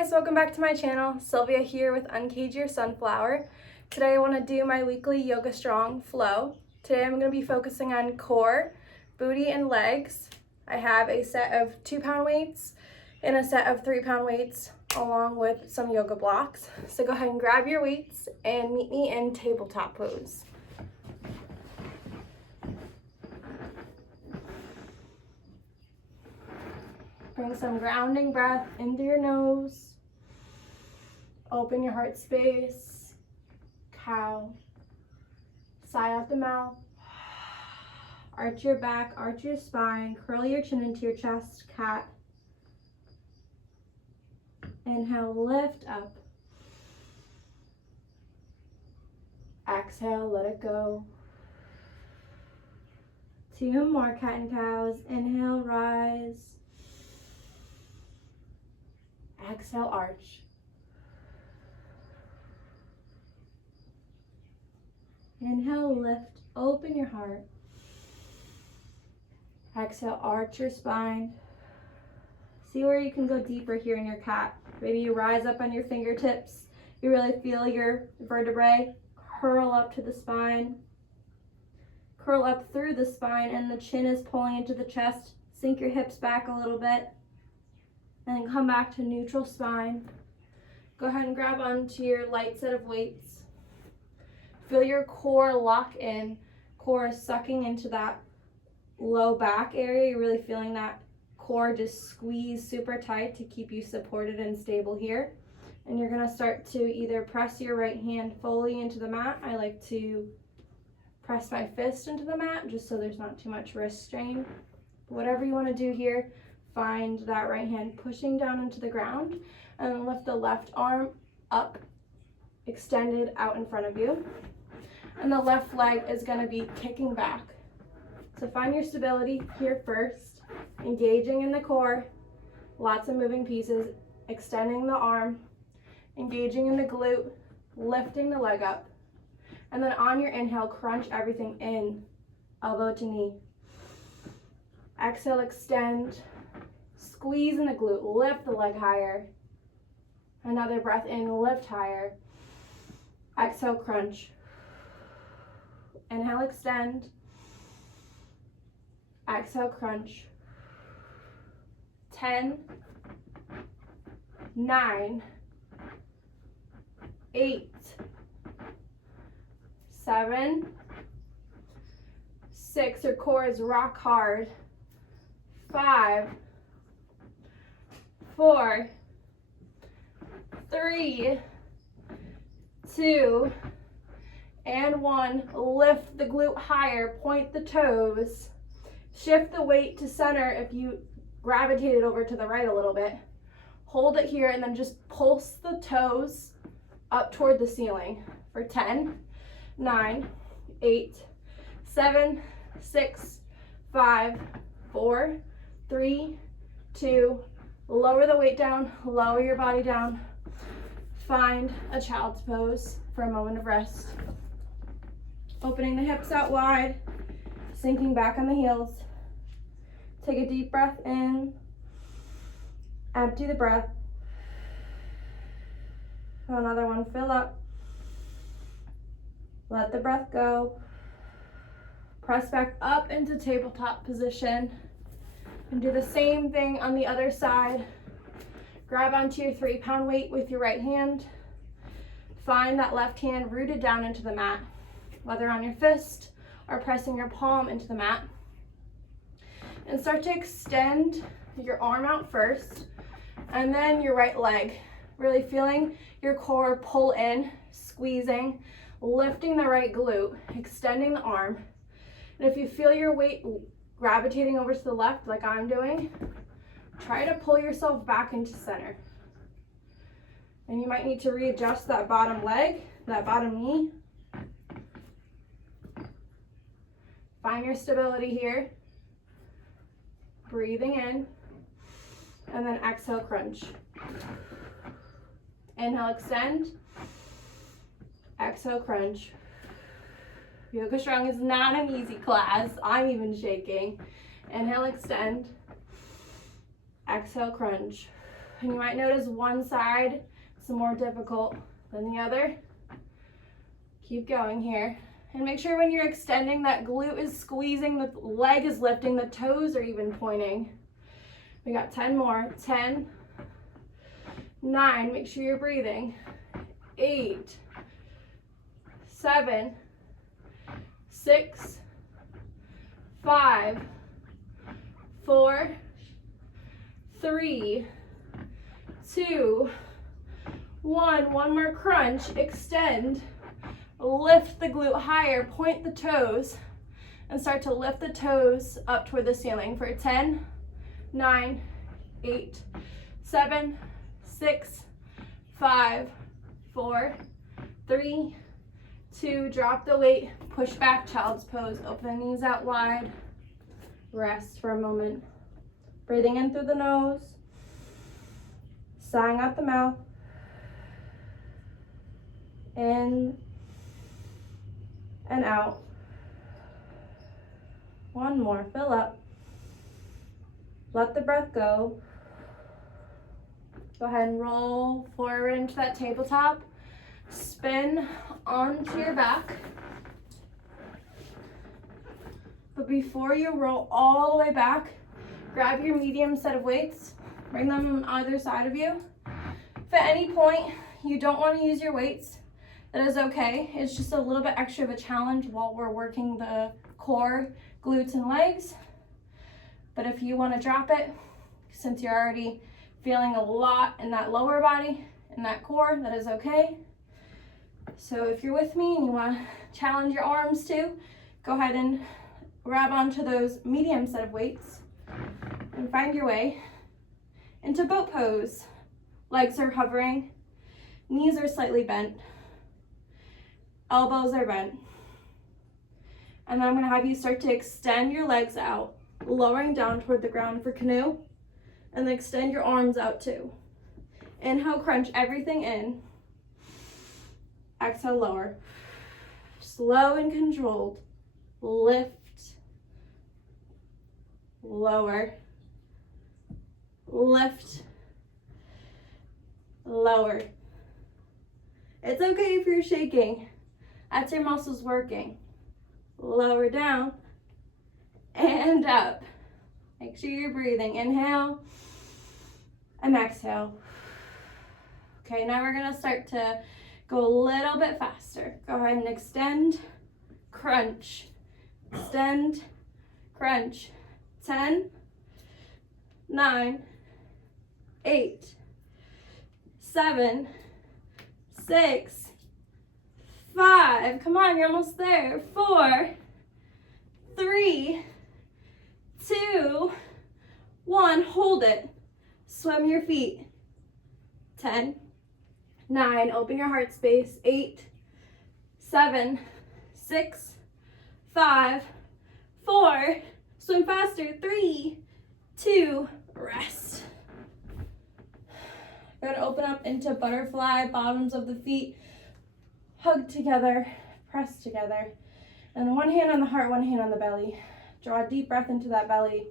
guys, welcome back to my channel. Sylvia here with Uncage Your Sunflower. Today I want to do my weekly YogaStrong flow. Today I'm going to be focusing on core, booty, and legs. I have a set of 2-pound weights and a set of 3-pound weights along with some yoga blocks. So go ahead and grab your weights and meet me in tabletop pose. Bring some grounding breath into your nose. Open your heart space. Cow. Sigh out the mouth. Arch your back, arch your spine. Curl your chin into your chest. Cat. Inhale, lift up. Exhale, let it go. 2 more cat and cows. Inhale, rise. Exhale, arch. Inhale, lift, open your heart. Exhale, arch your spine. See where you can go deeper here in your cat. Maybe you rise up on your fingertips. You really feel your vertebrae curl up to the spine. Curl up through the spine and the chin is pulling into the chest. Sink your hips back a little bit. And then come back to neutral spine. Go ahead and grab onto your light set of weights. Feel your core lock in. Core is sucking into that low back area. You're really feeling that core just squeeze super tight to keep you supported and stable here. And you're gonna start to either press your right hand fully into the mat. I like to press my fist into the mat just so there's not too much wrist strain. Whatever you wanna do here, find that right hand pushing down into the ground and then lift the left arm up, extended out in front of you. And the left leg is going to be kicking back. So find your stability here first, engaging in the core, lots of moving pieces, extending the arm, engaging in the glute, lifting the leg up. And then on your inhale, crunch everything in, elbow to knee. Exhale, extend. Squeeze in the glute, lift the leg higher. Another breath in, lift higher. Exhale, crunch. Inhale, extend. Exhale, crunch. 10, 9, 8, 7, 6, your core is rock hard. 5, 4, 3, 2, and 1. Lift the glute higher, point the toes. Shift the weight to center if you gravitated over to the right a little bit. Hold it here and then just pulse the toes up toward the ceiling for 10, 9, 8, 7, 6, 5, 4, 3, 2, lower the weight down, lower your body down. Find a child's pose for a moment of rest. Opening the hips out wide, sinking back on the heels. Take a deep breath in, empty the breath. Another one, fill up. Let the breath go. Press back up into tabletop position. And do the same thing on the other side. Grab onto your 3-pound weight with your right hand. Find that left hand rooted down into the mat, whether on your fist or pressing your palm into the mat. And start to extend your arm out first, and then your right leg. Really feeling your core pull in, squeezing, lifting the right glute, extending the arm. And if you feel your weight gravitating over to the left like I'm doing, try to pull yourself back into center. And you might need to readjust that bottom leg, that bottom knee. Find your stability here. Breathing in, and then exhale, crunch. Inhale, extend. Exhale, crunch. YogaStrong is not an easy class. I'm even shaking. Inhale, extend. Exhale, crunch. And you might notice one side is more difficult than the other. Keep going here. And make sure when you're extending, that glute is squeezing, the leg is lifting, the toes are even pointing. We got 10 more. 10, 9, make sure you're breathing. 8, 7, 6, 5, 4, 3, 2, 1. One more crunch. Extend. Lift the glute higher. Point the toes. And start to lift the toes up toward the ceiling for 10, 9, 8, 7, 6, 5, 4, 3, 2. Drop the weight. Push back, child's pose. Open the knees out wide. Rest for a moment. Breathing in through the nose. Sighing out the mouth. In and out. One more. Fill up. Let the breath go. Go ahead and roll forward into that tabletop. Spin onto your back. But before you roll all the way back, grab your medium set of weights. Bring them on either side of you. If at any point you don't want to use your weights, that is okay. It's just a little bit extra of a challenge while we're working the core, glutes, and legs. But if you want to drop it, since you're already feeling a lot in that lower body, in that core, that is okay. So if you're with me and you want to challenge your arms too, go ahead and grab onto those medium set of weights and find your way into boat pose. Legs are hovering, knees are slightly bent, elbows are bent. And then I'm gonna have you start to extend your legs out, lowering down toward the ground for canoe, and then extend your arms out too. Inhale, crunch everything in. Exhale, lower. Slow and controlled. Lift, lower, lift, lower. It's okay if you're shaking. That's your muscles working. Lower down and up. Make sure you're breathing. Inhale and exhale. Okay, now we're gonna start to go a little bit faster. Go ahead and extend, crunch, extend, crunch. 10, 9, 8, 7, 6, 5. Come on, you're almost there. 4, 3, 2, 1. Hold it. Swim your feet. 10, 9. Open your heart space. 8, 7, 6, 5, 4. Swim faster. 3, 2. Rest. We're going to open up into butterfly, bottoms of the feet, hug together, press together. And one hand on the heart, one hand on the belly. Draw a deep breath into that belly.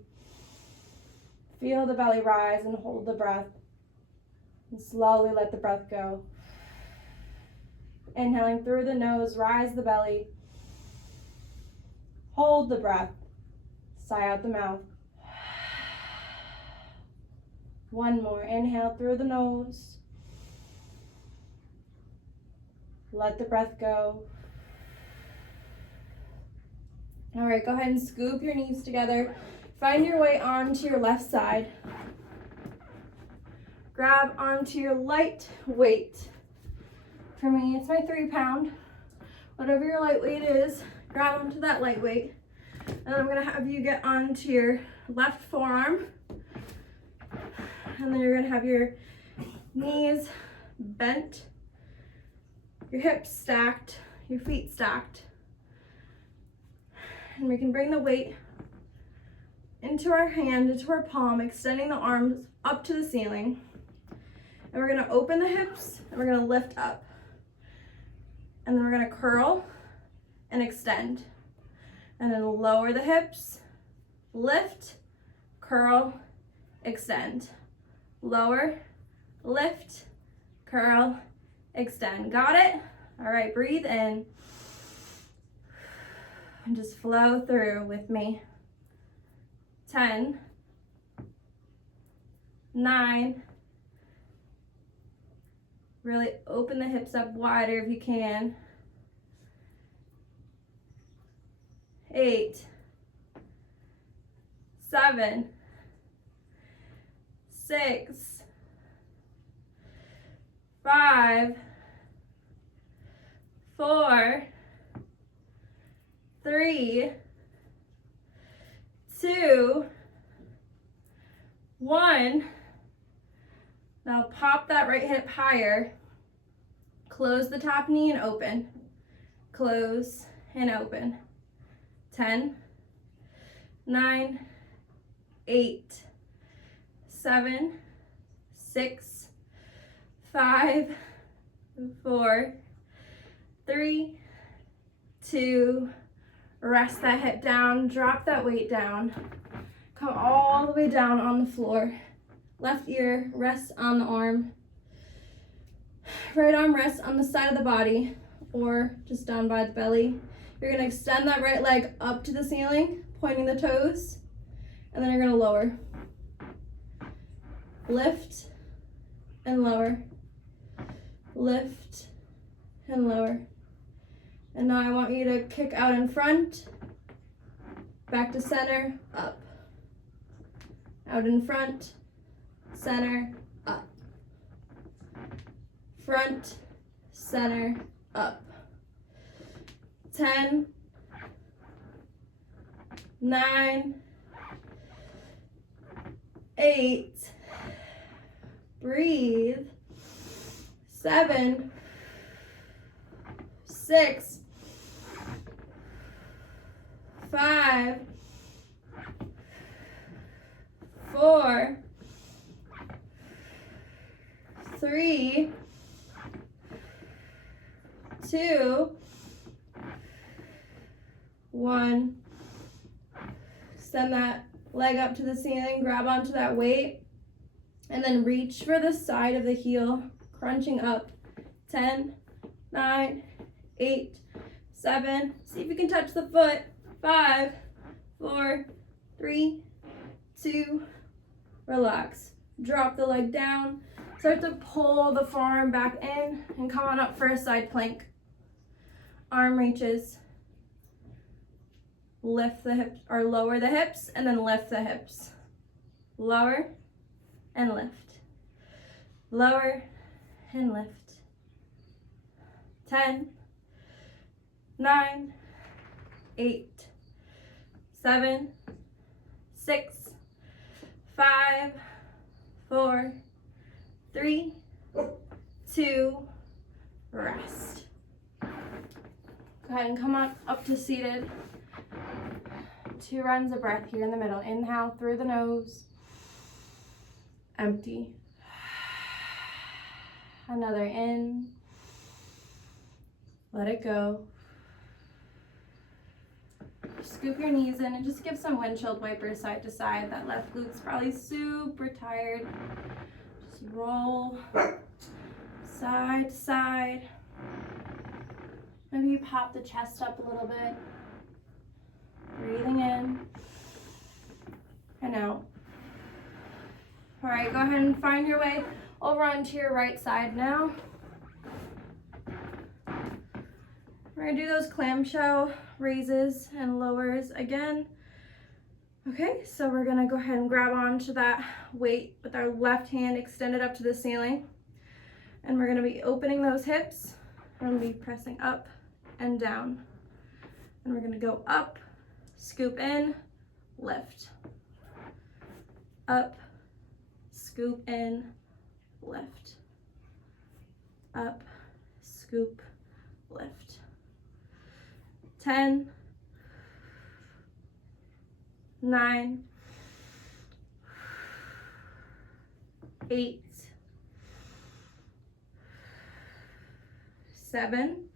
Feel the belly rise and hold the breath. And slowly let the breath go. Inhaling through the nose, rise the belly. Hold the breath. Sigh out the mouth. One more. Inhale through the nose. Let the breath go. All right, go ahead and scoop your knees together. Find your way onto your left side. Grab onto your light weight. For me, it's my 3-pound. Whatever your light weight is, grab onto that light weight. And I'm gonna have you get onto your left forearm. And then you're gonna have your knees bent, your hips stacked, your feet stacked. And we can bring the weight into our hand, into our palm, extending the arms up to the ceiling. And we're gonna open the hips and we're gonna lift up. And then we're gonna curl and extend. And then lower the hips, lift, curl, extend. Lower, lift, curl, extend. Got it? All right, breathe in and just flow through with me. 10, 9, really open the hips up wider if you can. 8, 7, 6, 5, 4, 3, 2, 1. Now pop that right hip higher. Close the top knee and open. Close and open. 10, 9, 8, 7, 6, 5, 4, 3, 2, rest that hip down, drop that weight down. Come all the way down on the floor. Left ear rests on the arm. Right arm rests on the side of the body or just down by the belly. You're gonna extend that right leg up to the ceiling, pointing the toes, and then you're gonna lower. Lift and lower. Lift and lower. And now I want you to kick out in front, back to center, up. Out in front, center, up. Front, center, up. 10, 9, 8, breathe. 7, 6, 5, 4, 3, 2, 1. Extend that leg up to the ceiling, grab onto that weight, and then reach for the side of the heel, crunching up. 10, 9, 8, 7. See if you can touch the foot. 5, 4, 3, 2, relax. Drop the leg down. Start to pull the forearm back in and come on up for a side plank. Arm reaches. Lift the hips or lower the hips and then lift the hips. Lower and lift. Lower and lift. 10, 9, 8, 7, 6, 5, 4, 3, 2, rest. Go ahead and come on up to seated. 2 rounds of breath here in the middle. Inhale through the nose. Empty. Another in. Let it go. Scoop your knees in and just give some windshield wipers side to side. That left glute's probably super tired. Just roll side to side. Maybe you pop the chest up a little bit. Breathing in and out. All right, go ahead and find your way over onto your right side now. We're gonna do those clamshell raises and lowers again. Okay, so we're gonna go ahead and grab onto that weight with our left hand extended up to the ceiling. And we're gonna be opening those hips. We're gonna be pressing up and down. And we're gonna go up, scoop in, lift. Up, scoop in, lift. Up, scoop, lift. 10, 9, 8, 7,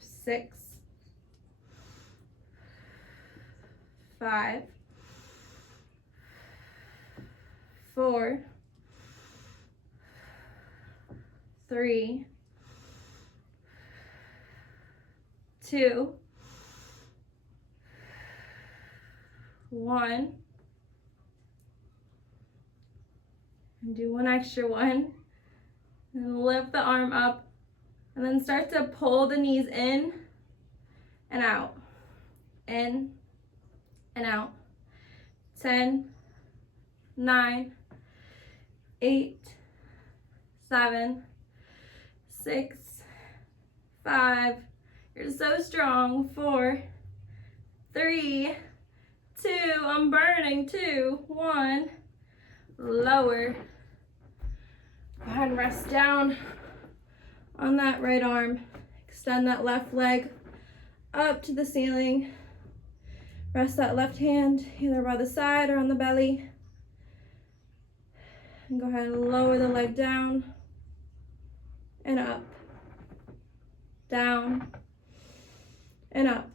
6, 5, 4, 3, 2, 1. And do one extra one. And lift the arm up. And then start to pull the knees in and out. In and out. 10, 9, 8, 7, 6, 5. You're so strong. 4, 3, 2. I'm burning. 2, 1. Lower. Go ahead and rest down on that right arm. Extend that left leg up to the ceiling. Rest that left hand either by the side or on the belly. And go ahead and lower the leg down and up. Down and up.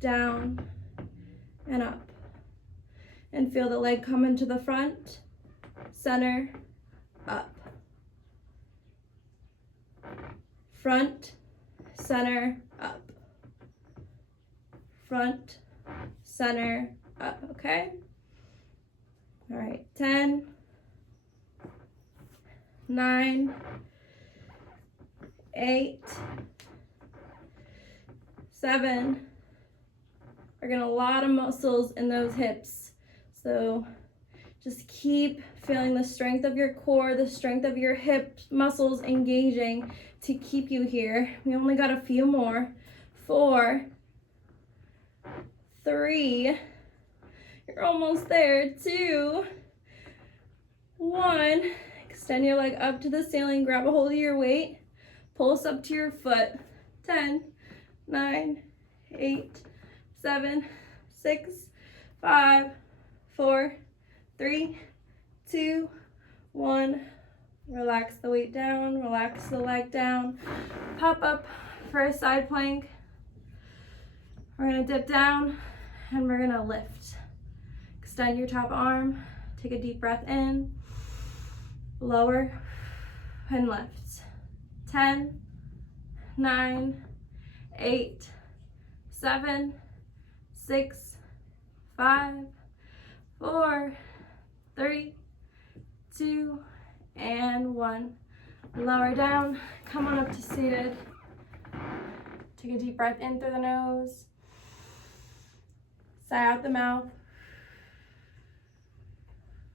Down and up. And feel the leg come into the front, center, up. Front, center, up. Front, center, up, okay? All right, 10, 9, 8, 7. We're getting a lot of muscles in those hips. So just keep feeling the strength of your core, the strength of your hip muscles engaging to keep you here. We only got a few more. 4, 3, you're almost there. 2, 1. Extend your leg up to the ceiling, grab a hold of your weight, pulse up to your foot. 10, 9, 8, 7, 6, 5, 4, 3, 2, 1. Relax the weight down, relax the leg down. Pop up for a side plank. We're gonna dip down and we're gonna lift. Extend your top arm, take a deep breath in, lower and lift. 10, 9, 8, 7, 6, 5, 4, 3, 2, and 1. Lower down, come on up to seated. Take a deep breath in through the nose. Sigh out the mouth.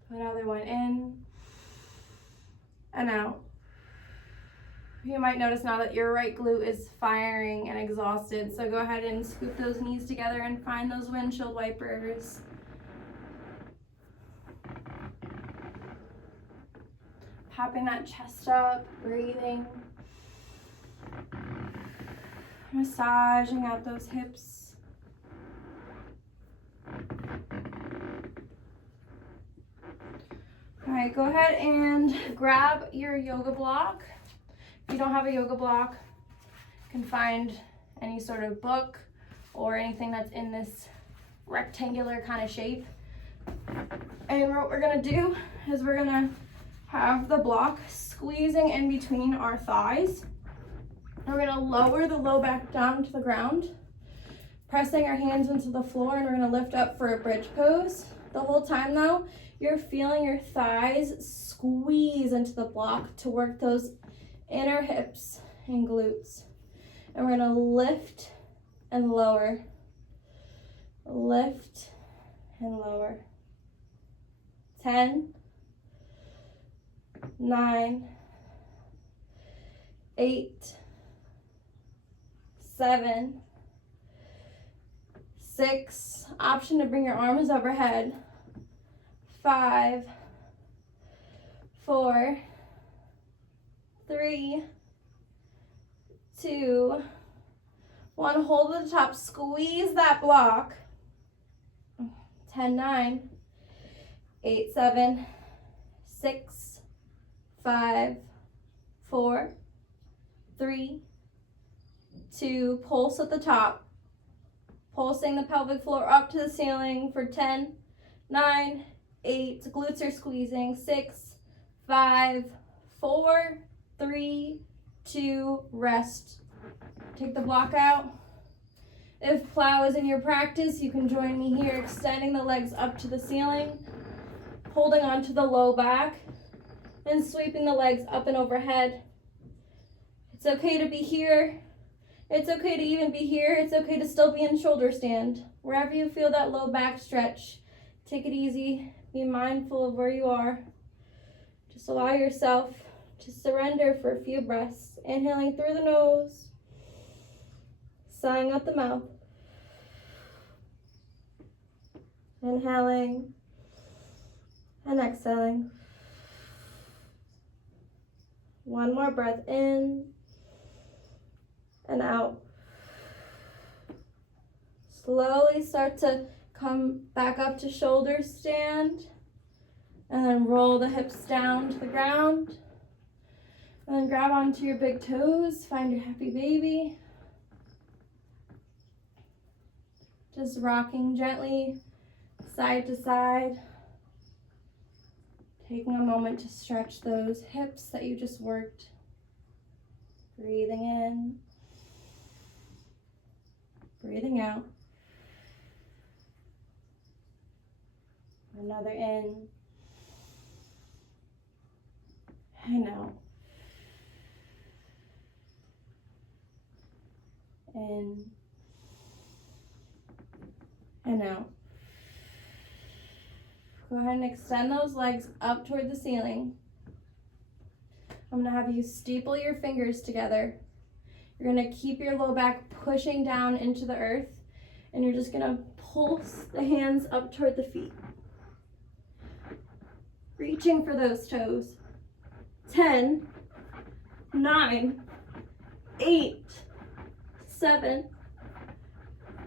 Put another one in and out. You might notice now that your right glute is firing and exhausted, so go ahead and scoop those knees together and find those windshield wipers. Popping that chest up, breathing. Massaging out those hips. All right, go ahead and grab your yoga block. If you don't have a yoga block, you can find any sort of book or anything that's in this rectangular kind of shape. And what we're gonna do is we're gonna have the block squeezing in between our thighs. We're gonna lower the low back down to the ground, pressing our hands into the floor, and we're gonna lift up for a bridge pose. The whole time though, you're feeling your thighs squeeze into the block to work those inner hips and glutes. And we're gonna lift and lower, lift and lower. 10, 9, 8, 7, 6. Option to bring your arms overhead. 5, 4, 3, 2, 1. Hold at the top. Squeeze that block. 10, 9, 8, 7, 6, 5, 4, 3, 2. Pulse at the top. Pulsing the pelvic floor up to the ceiling for 10, 9, 8, glutes are squeezing, 6, 5, 4, 3, 2, rest. Take the block out. If plow is in your practice, you can join me here, extending the legs up to the ceiling, holding onto the low back, and sweeping the legs up and overhead. It's okay to be here. It's okay to even be here. It's okay to still be in shoulder stand. Wherever you feel that low back stretch, take it easy. Be mindful of where you are. Just allow yourself to surrender for a few breaths. Inhaling through the nose, sighing out the mouth. Inhaling and exhaling. One more breath in and out. Slowly start to come back up to shoulder stand, and then roll the hips down to the ground, and then grab onto your big toes, find your happy baby. Just rocking gently side to side, taking a moment to stretch those hips that you just worked. Breathing in, breathing out. Another in and out. In and out. Go ahead and extend those legs up toward the ceiling. I'm going to have you steeple your fingers together. You're going to keep your low back pushing down into the earth, and you're just going to pulse the hands up toward the feet. Reaching for those toes. 10, 9, 8, 7,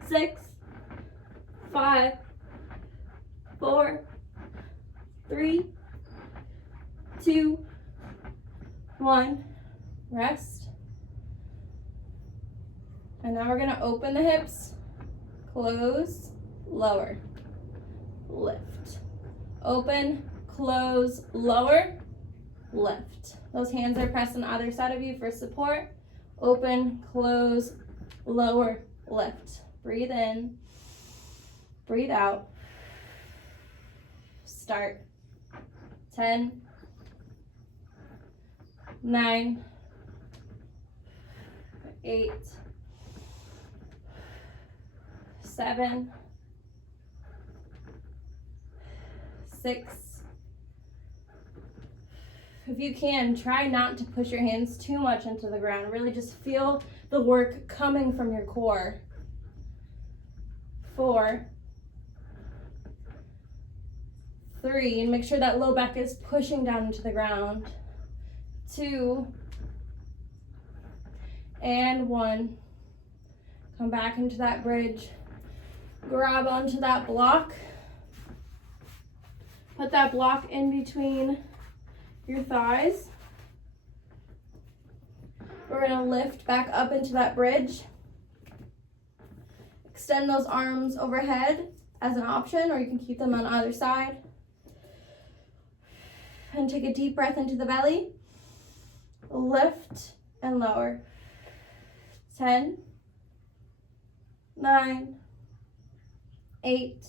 6, 5, 4, 3, 2, 1. Rest. And now we're going to open the hips, close, lower, lift. Open, close, lower, lift. Those hands are pressed on either side of you for support. Open, close, lower, lift. Breathe in, breathe out. Start. 10, 9, 8, 7, 6. If you can, try not to push your hands too much into the ground. Really just feel the work coming from your core. 4, 3, and make sure that low back is pushing down into the ground. 2, and 1. Come back into that bridge. Grab onto that block. Put that block in between your thighs. We're going to lift back up into that bridge. Extend those arms overhead as an option, or you can keep them on either side. And take a deep breath into the belly. Lift and lower. 10, 9, 8,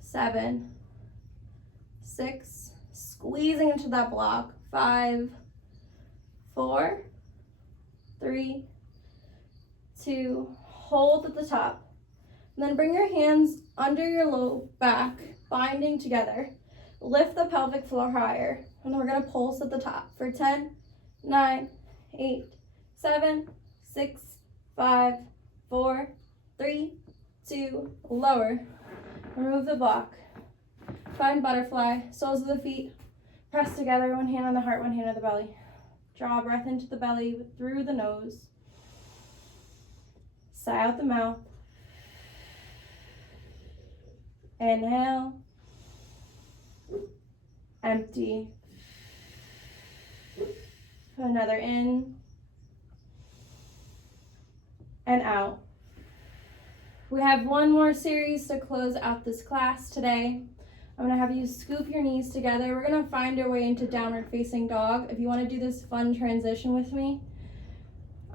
7, 6, squeezing into that block. 5, 4, 3, 2, hold at the top. And then bring your hands under your low back, binding together. Lift the pelvic floor higher, and then we're going to pulse at the top for 10, 9, 8, 7, 6, 5, 4, 3, 2, lower. Remove the block. Find butterfly, soles of the feet, press together, one hand on the heart, one hand on the belly. Draw a breath into the belly through the nose. Sigh out the mouth. Inhale. Empty. Another in and out. We have one more series to close out this class today. I'm gonna have you scoop your knees together. We're gonna find our way into downward facing dog. If you wanna do this fun transition with me,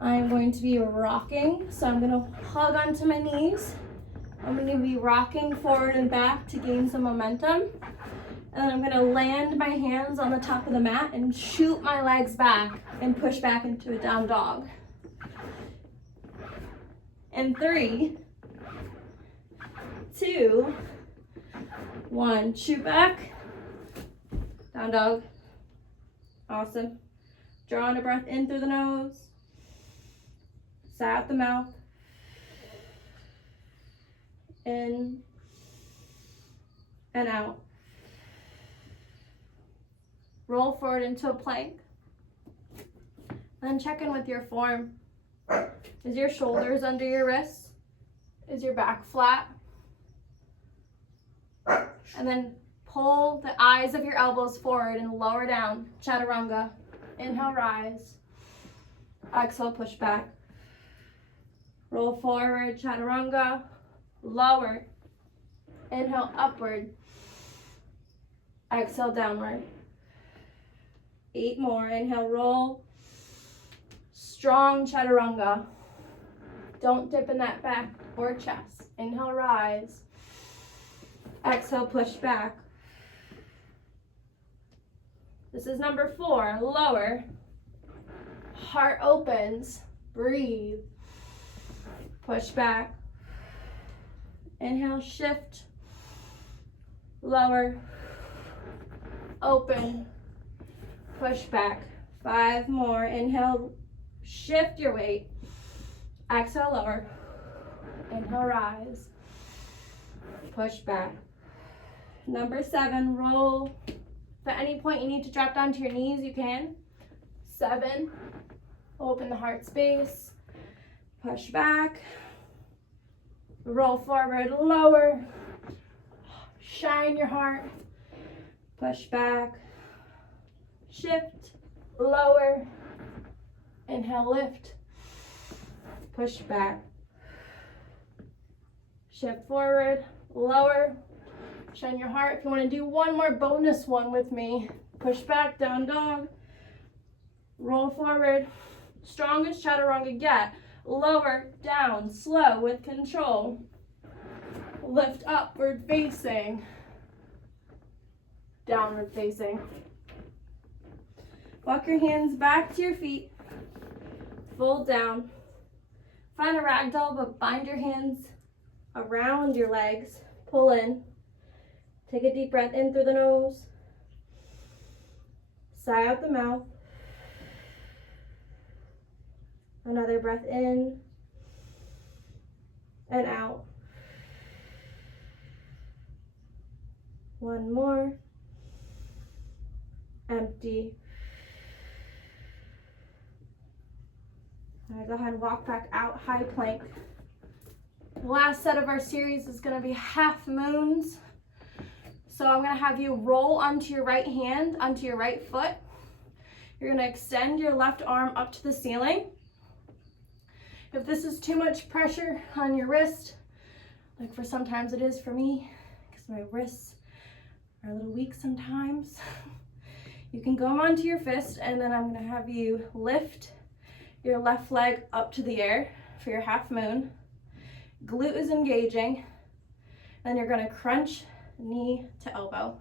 I'm going to be rocking. So I'm gonna hug onto my knees. I'm gonna be rocking forward and back to gain some momentum. And then I'm gonna land my hands on the top of the mat and shoot my legs back and push back into a down dog. And 3, 2, 1, shoot back, down dog. Awesome. Drawing a breath in through the nose, sigh out the mouth, in and out. Roll forward into a plank. Then check in with your form. Is your shoulders under your wrists? Is your back flat? And then pull the eyes of your elbows forward and lower down. Chaturanga. Inhale, rise. Exhale, push back. Roll forward, Chaturanga. Lower. Inhale, upward. Exhale, downward. 8 more. Inhale, roll. Strong Chaturanga. Don't dip in that back or chest. Inhale, rise. Exhale, push back. This is number 4. Lower. Heart opens. Breathe. Push back. Inhale, shift. Lower. Open. Push back. 5 more. Inhale, shift your weight. Exhale, lower. Inhale, rise. Push back. Number 7, roll. If at any point you need to drop down to your knees, you can. 7, open the heart space. Push back. Roll forward, lower. Shine your heart. Push back. Shift, lower. Inhale, lift. Push back. Shift forward, lower. Shine your heart. If you want to do one more bonus one with me, push back, down dog. Roll forward. Strongest Chaturanga yet. Lower, down, slow with control. Lift upward facing. Downward facing. Walk your hands back to your feet. Fold down. Find a ragdoll, but bind your hands around your legs. Pull in. Take a deep breath in through the nose. Sigh out the mouth. Another breath in and out. One more. Empty. All right, go ahead and walk back out, high plank. The last set of our series is going to be half moons. So I'm going to have you roll onto your right hand, onto your right foot. You're going to extend your left arm up to the ceiling. If this is too much pressure on your wrist, like for sometimes it is for me, because my wrists are a little weak sometimes, you can go onto your fist, and then I'm going to have you lift your left leg up to the air for your half moon. Glute is engaging. Then you're going to crunch knee to elbow.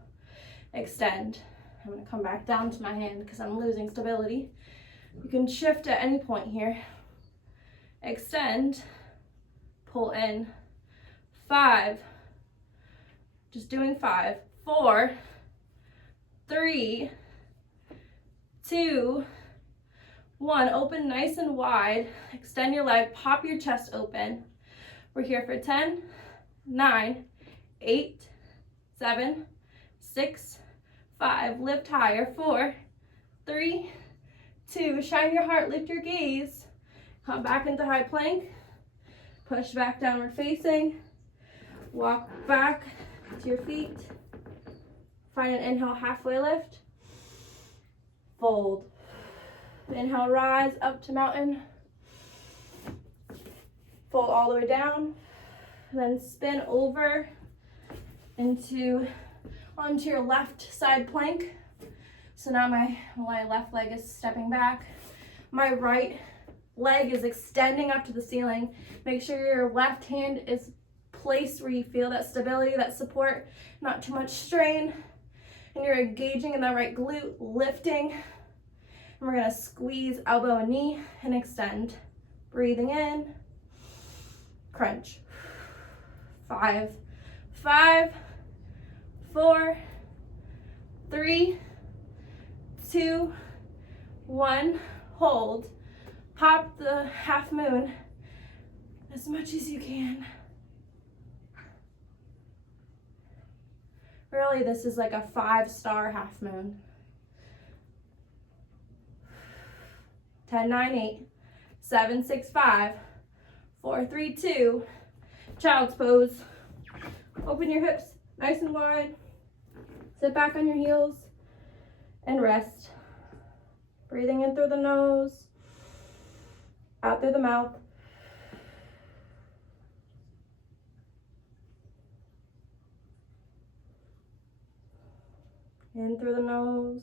Extend. I'm going to come back down to my hand because I'm losing stability. You can shift at any point here. Extend. Pull in. 5. Just doing 5. 4. 3. 2. 1. Open nice and wide. Extend your leg. Pop your chest open. We're here for 10, 9, 8, 7, 6, 5. Lift higher. 4, 3, 2. Shine your heart. Lift your gaze. Come back into high plank. Push back, downward facing. Walk back to your feet. Find an inhale, halfway lift. Fold. Inhale, rise up to mountain. Fold all the way down. Then spin over into onto your left side plank. So now my left leg is stepping back. My right leg is extending up to the ceiling. Make sure your left hand is placed where you feel that stability, that support, not too much strain. And you're engaging in the right glute, lifting. And we're gonna squeeze elbow and knee and extend. Breathing in, crunch. 5, 4, 3, 2, 1. Hold. Pop the half moon as much as you can. Really, this is like a 5-star half moon. 10, 9, 8, 7, 6, 5, 4, 3, 2. Child's pose. Open your hips nice and wide. Sit back on your heels and rest. Breathing in through the nose, out through the mouth. In through the nose,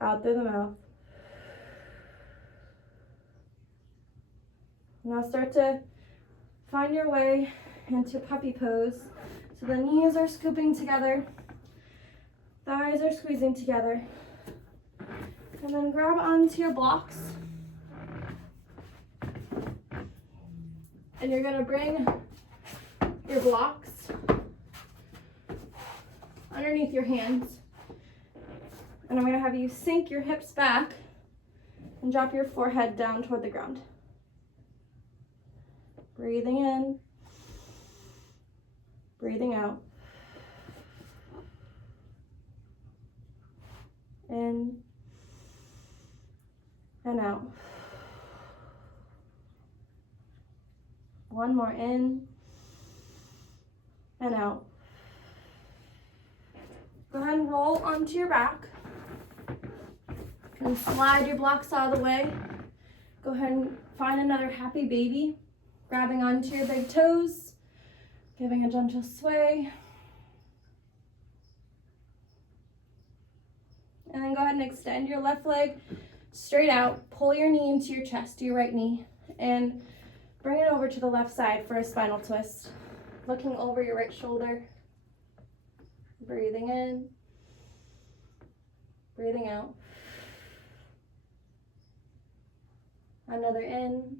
out through the mouth. Now start to find your way into puppy pose. So the knees are scooping together, thighs are squeezing together. And then grab onto your blocks. And you're gonna bring your blocks underneath your hands. And I'm gonna have you sink your hips back and drop your forehead down toward the ground. Breathing in, breathing out. In and out. One more in and out. Go ahead and roll onto your back and slide your blocks out of the way. Go ahead and find another happy baby, grabbing onto your big toes, giving a gentle sway. And then go ahead and extend your left leg straight out. Pull your knee into your chest, your right knee, and bring it over to the left side for a spinal twist. Looking over your right shoulder. Breathing in, breathing out. Another in,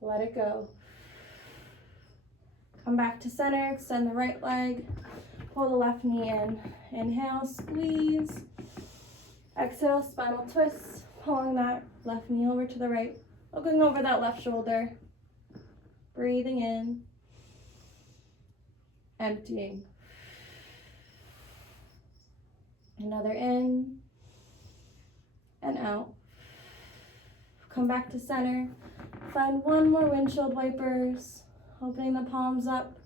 let it go. Come back to center, extend the right leg, pull the left knee in. Inhale, squeeze. Exhale, spinal twist, pulling that left knee over to the right, looking over that left shoulder. Breathing in, emptying. Another in and out. Come back to center. Find one more windshield wipers. Opening the palms up.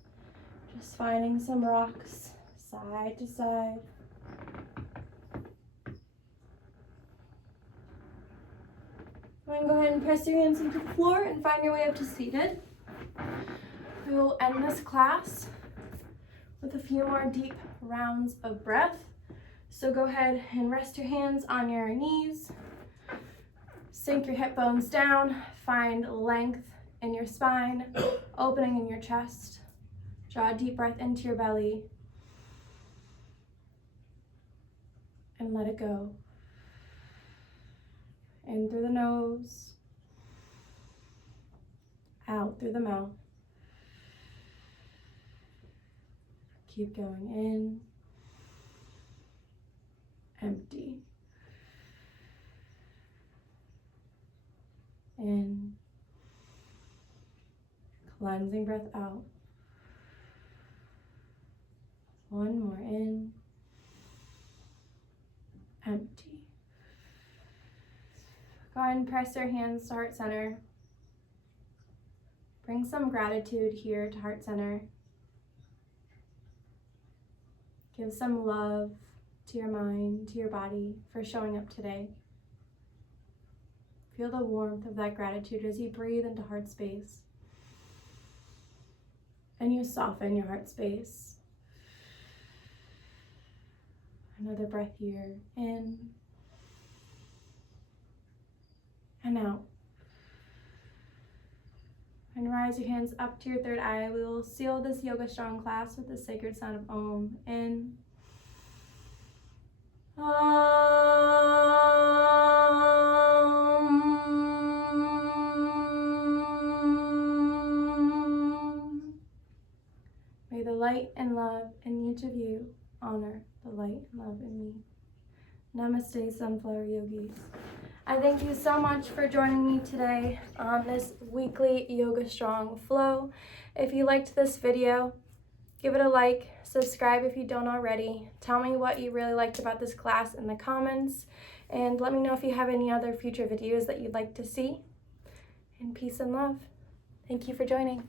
Just finding some rocks side to side. Then go ahead and press your hands into the floor and find your way up to seated. We will end this class with a few more deep rounds of breath. So go ahead and rest your hands on your knees. Sink your hip bones down. Find length in your spine, opening in your chest. Draw a deep breath into your belly. And let it go. In through the nose. Out through the mouth. Keep going in. Empty. In. Cleansing breath out. One more in. Empty. Go ahead and press your hands to heart center. Bring some gratitude here to heart center. Give some love to your mind, to your body for showing up today. Feel the warmth of that gratitude as you breathe into heart space. And you soften your heart space. Another breath here, in and out. And rise your hands up to your third eye. We will seal this Yoga Strong class with the sacred sound of Om. In. May the light and love in each of you honor the light and love in me. Namaste, Sunflower Yogis. I thank you so much for joining me today on this weekly Yoga Strong flow. If you liked this video, give it a like, subscribe if you don't already. Tell me what you really liked about this class in the comments, and let me know if you have any other future videos that you'd like to see. And peace and love. Thank you for joining.